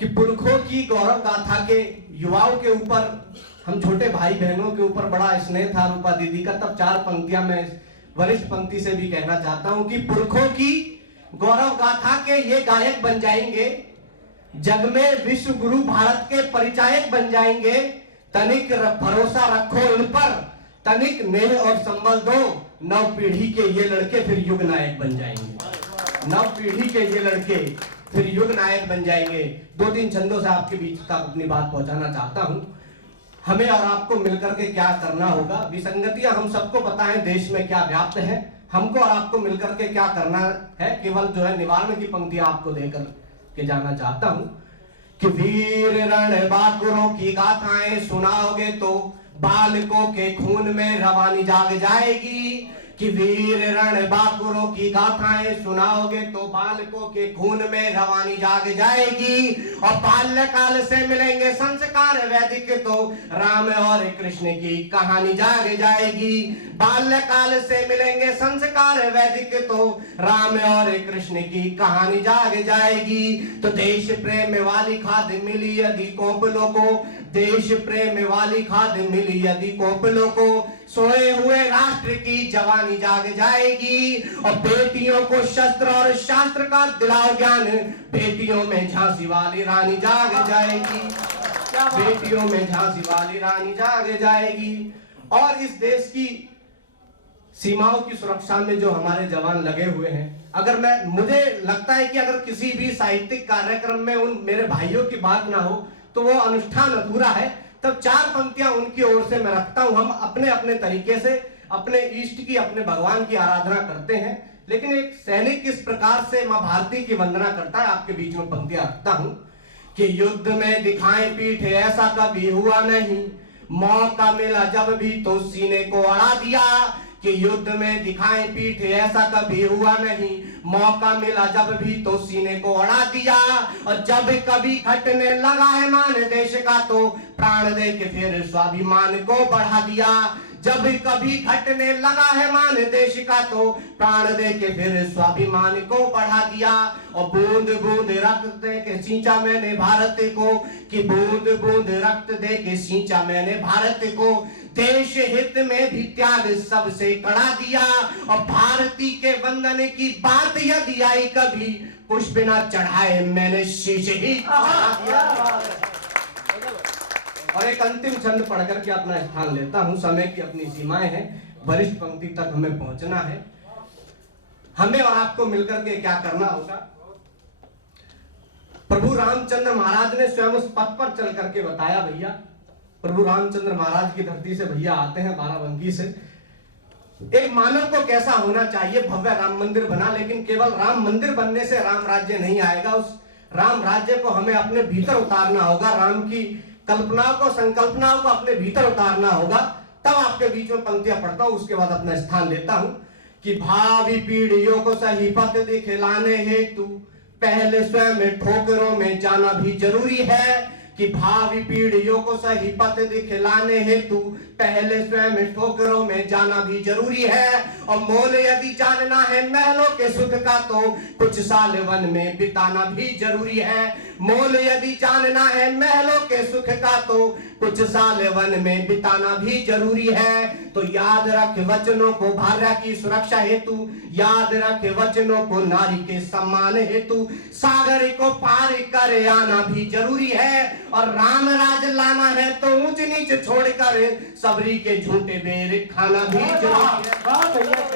कि पुरखों की गौरव गाथा के युवाओं के ऊपर, हम छोटे भाई बहनों के ऊपर बड़ा स्नेह था रूपा दीदी का। तब 4 पंक्तियां मैं वरिष्ठ पंक्ति से भी कहना चाहता हूं कि पुरखों की गौरव गाथा के ये गायक बन जाएंगे, जग में विश्व गुरु भारत के परिचायक बन जाएंगे। तनिक भरोसा रखो इन पर, तनिक नेह और संबल दो, नव पीढ़ी के ये लड़के फिर युग नायक बन जाएंगे। नव पीढ़ी के ये लड़के फिर युग नायक बन जाएंगे। 2-3 छंदों से आपके बीच तक अपनी बात पहुंचाना चाहता हूं। हमें और आपको मिलकर के क्या करना होगा, विसंगतियां हम सबको पता है देश में क्या व्याप्त है। हमको और आपको मिलकर के क्या करना है, केवल जो है निवारण की पंक्तियां आपको देकर के जाना चाहता हूं कि वीर रण बाकुरों की गाथाएं सुनाओगे तो बालकों के खून में रवानी जाग जाएगी। कि वीर रण बाकुरों की गाथाएं सुनाओगे तो बालकों के खून में रवानी जाग जाएगी। और बाल्यकाल से मिलेंगे संस्कार वैदिक तो राम और कृष्ण की कहानी जाग जाएगी। बाल्यकाल से मिलेंगे संस्कार वैदिक तो राम और कृष्ण की कहानी जाग जाएगी। तो देश प्रेम वाली खाद मिली यदि कोपलों को, देश प्रेम वाली खाद मिली यदि कोपलों को, सोए हुए राष्ट्र की जवानी जाग जाएगी। और बेटियों को शस्त्र और शास्त्र का दिलाओ ज्ञान, बेटियों में झांसी वाली रानी जाग जाएगी। बेटियों में झांसी वाली रानी जाग जाएगी। और इस देश की सीमाओं की सुरक्षा में जो हमारे जवान लगे हुए हैं, अगर मुझे लगता है कि अगर किसी भी साहित्यिक कार्यक्रम में उन मेरे भाइयों की बात ना हो तो वो अनुष्ठान अधूरा है। तब 4 पंक्तियां उनकी ओर से मैं रखता हूं। हम अपने अपने तरीके से अपने इष्ट की, अपने भगवान की आराधना करते हैं, लेकिन एक सैनिक किस प्रकार से मां भारती की वंदना करता है, आपके बीच में पंक्तियां रखता हूं कि युद्ध में दिखाएं पीठ ऐसा कभी हुआ नहीं, मौका मिला जब भी तो सीने को अड़ा दिया। कि युद्ध में दिखाएं पीठ ऐसा कभी हुआ नहीं, मौका मिला जब भी तो सीने को अड़ा दिया। और जब कभी घटने लगा है मान देश का तो प्राण दे के फिर स्वाभिमान को बढ़ा दिया। जब कभी घटने लगा है मान देश का तो प्राण दे के फिर स्वाभिमान को बढ़ा दिया। और बूंद बूंद रक्त दे के सींचा मैंने भारत को, कि बूंद बूंद रक्त दे के सींचा मैंने भारत को। देश हित में भी त्याग सबसे कड़ा दिया। और भारती के वंदन की बात यदि आई कभी, पुष्प न चढ़ाए मैंने शीश ही चढ़ा दिया। और एक अंतिम छंद पढ़ करके अपना स्थान लेता हूं। समय की अपनी सीमाएं हैं, वरिष्ठ पंक्ति तक हमें पहुंचना है। हमें और आपको मिलकर के क्या करना होगा, प्रभु रामचंद्र महाराज ने स्वयं उस पथ पर चल करके बताया। भैया प्रभु रामचंद्र महाराज की धरती से भैया आते हैं बाराबंकी से। एक मानव को कैसा होना चाहिए, भव्य राम मंदिर बना, लेकिन केवल राम मंदिर बनने से राम राज्य नहीं आएगा। उस राम राज्य को हमें अपने भीतर उतारना होगा। राम की कल्पनाओं को, संकल्पनाओं को अपने भीतर उतारना होगा। तब आपके बीच में पंक्तियां पढ़ता हूं, उसके बाद अपना स्थान लेता हूं कि भावी पीढ़ियों को सही पथ दिखलाने हेतु पहले स्वयं ठोकरों में जाना भी जरूरी है। कि भावी पीढ़ियों को सही पथ दिखलाने हेतु पहले स्वयं ठोकरों में जाना भी जरूरी है। और मोल यदि जानना है महलों के सुख का तो कुछ साल वन में बिताना भी जरूरी है। मोल यदि जानना है महलों के सुख का तो कुछ साल वन में बिताना भी जरूरी है। तो याद रख वचनों को भार्या की सुरक्षा हेतु, याद रख वचनों को नारी के सम्मान हेतु, सागर को पार कर आना भी जरूरी है। और राम राज लाना है तो ऊंच नीच छोड़कर सबरी के झूठे बेर खाना भी जरूरी है।